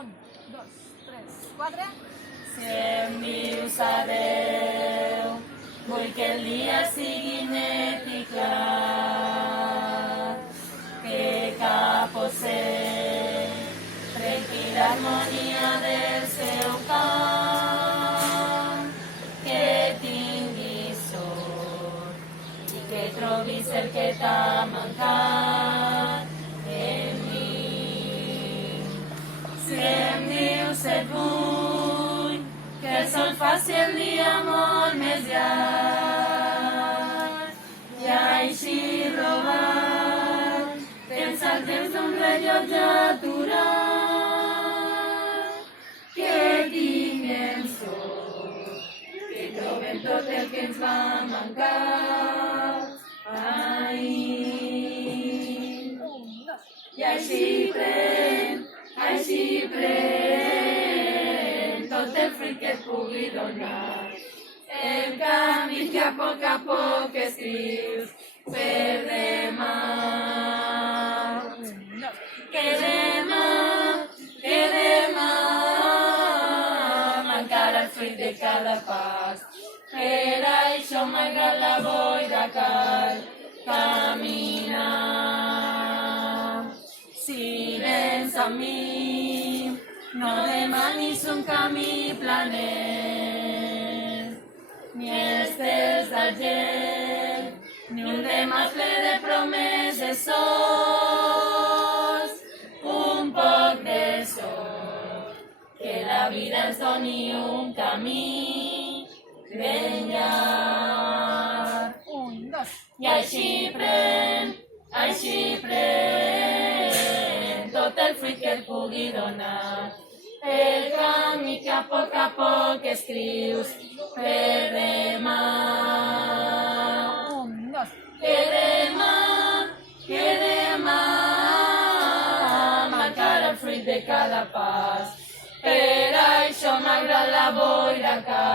1, 2, 3, 4. Si em dius adeu, vull que el dia sigui net i clar, que cap ocell trenqui l'harmonia del seu cant, que tinguis sort i que trobis el que t'ha mancat en mi. Si em dius et vull, que el sol faci el dia molt més llarg, i així robat tens el temps d'un rellotge aturat, que tinguem sort, que trobem tot el que ens va mancar ahir. 1, 2. I així pren tot el fruit que et pugui donar, el camí que a poc escrius per demà. 1, 2. Que demà mancarà el fruit de cada pas. Per això, malgrat la boira, cal caminar. Si vens amb mi, no demanis un camí planer, ni estels d'argent, ni un demà ple de promeses sols, un poc de sort, que la vida ens doni un camí ben llarg. 1, 2. I així pren tot el fruit que et pugui donar, el camí que a poc escrius per demà. 1, 2. Que demà mancarà el fruit de cada pas. Per això, malgrat la boira, cal